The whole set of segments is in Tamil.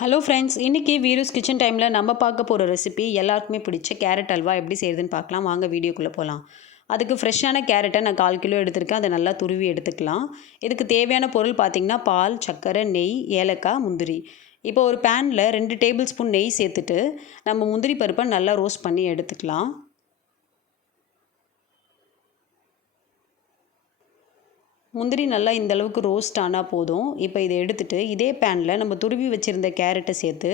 ஹலோ ஃப்ரெண்ட்ஸ், இன்றைக்கி வீரூஸ் கிச்சன் டைமில் நம்ம பார்க்க போகிற ரெசிபி எல்லாருக்குமே பிடிச்ச கேரட் அல்வா எப்படி செய்யுதுன்னு பார்க்கலாம். வாங்க வீடியோக்குள்ளே போகலாம். அதுக்கு ஃப்ரெஷ்ஷான கேரட்டை நான் 1/4 கிலோ எடுத்திருக்கேன். அதை நல்லா துருவி எடுத்துக்கலாம். இதுக்கு தேவையான பொருள் பார்த்திங்கன்னா பால், சர்க்கரை, நெய், ஏலக்காய், முந்திரி. இப்போ ஒரு பேனில் 2 டேபிள் ஸ்பூன் நெய் சேர்த்துட்டு நம்ம முந்திரி பருப்பை நல்லா ரோஸ்ட் பண்ணி எடுத்துக்கலாம். முந்திரி நல்லா இந்த அளவுக்கு ரோஸ்ட் ஆனால் போதும். இப்போ இதை எடுத்துகிட்டு இதே பேனில் நம்ம துருவி வச்சுருந்த கேரட்டை சேர்த்து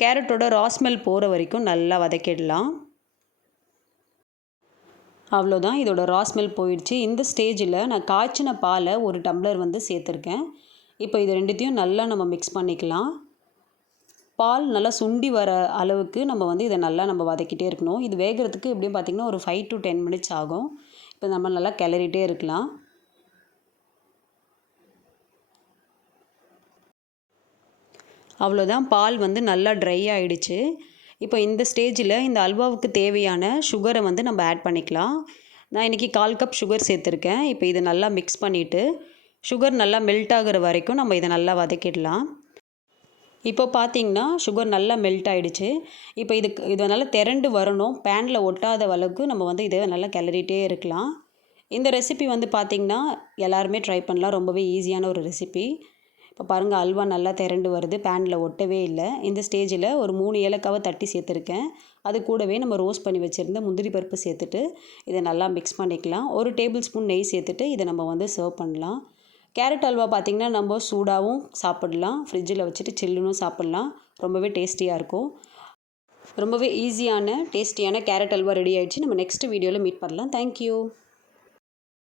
கேரட்டோட ராஸ்மெல் போகிற வரைக்கும் நல்லா வதக்கிடலாம். அவ்வளோதான், இதோட ராஸ்மெல் போயிடுச்சு. இந்த ஸ்டேஜில் நான் காய்ச்சின பாலை 1 டம்ளர் சேர்த்துருக்கேன். இப்போ இது ரெண்டுத்தையும் நல்லா நம்ம மிக்ஸ் பண்ணிக்கலாம். பால் நல்லா சுண்டி வர அளவுக்கு நம்ம இதை நல்லா வதக்கிட்டே இருக்கணும். இது வேகிறதுக்கு எப்படியும் பார்த்திங்கன்னா ஒரு 5 to 10 மினிட்ஸ் ஆகும். இப்போ நம்ம நல்லா கிளறிட்டே இருக்கலாம். அவ்வளோதான், பால் நல்லா ட்ரை ஆகிடுச்சு. இப்போ இந்த ஸ்டேஜில் இந்த அல்வாவுக்கு தேவையான சுகரை நம்ம ஆட் பண்ணிக்கலாம். நான் இன்றைக்கி 1/4 கப் சுகர் சேர்த்துருக்கேன். இப்போ இதை நல்லா மிக்ஸ் பண்ணிவிட்டு சுகர் நல்லா மெல்ட் ஆகிற வரைக்கும் நம்ம இதை நல்லா வதக்கிடலாம். இப்போ பார்த்திங்கன்னா சுகர் நல்லா மெல்ட் ஆகிடுச்சு. இப்போ இது நல்லா திரண்டு வரணும். பேனில் ஒட்டாத அளவுக்கு நம்ம இதை நல்லா கிளறிட்டே இருக்கலாம். இந்த ரெசிபி பார்த்திங்கன்னா எல்லாருமே ட்ரை பண்ணலாம். ரொம்பவே ஈஸியான ஒரு ரெசிபி. இப்போ பாருங்கள், அல்வா நல்லா திரண்டு வருது, பேனில் ஒட்டவே இல்லை. இந்த ஸ்டேஜில் ஒரு 3 ஏலக்காவை தட்டி சேர்த்துருக்கேன். அது கூடவே நம்ம ரோஸ்ட் பண்ணி வச்சுருந்த முந்திரி பருப்பு சேர்த்துட்டு இதை நல்லா மிக்ஸ் பண்ணிக்கலாம். 1 டேபிள் ஸ்பூன் நெய் சேர்த்துட்டு இதை நம்ம சர்வ் பண்ணலாம். கேரட் அல்வா பார்த்திங்கன்னா நம்ம சூடாகவும் சாப்பிடலாம், ஃப்ரிட்ஜில் வச்சுட்டு சில்லுன்னு சாப்பிட்லாம். ரொம்பவே டேஸ்டியாக இருக்கும். ரொம்பவே ஈஸியான டேஸ்டியான கேரட் அல்வா ரெடி ஆகிடுச்சு. நம்ம நெக்ஸ்ட் வீடியோவில் மீட் பண்ணலாம். தேங்க்யூ.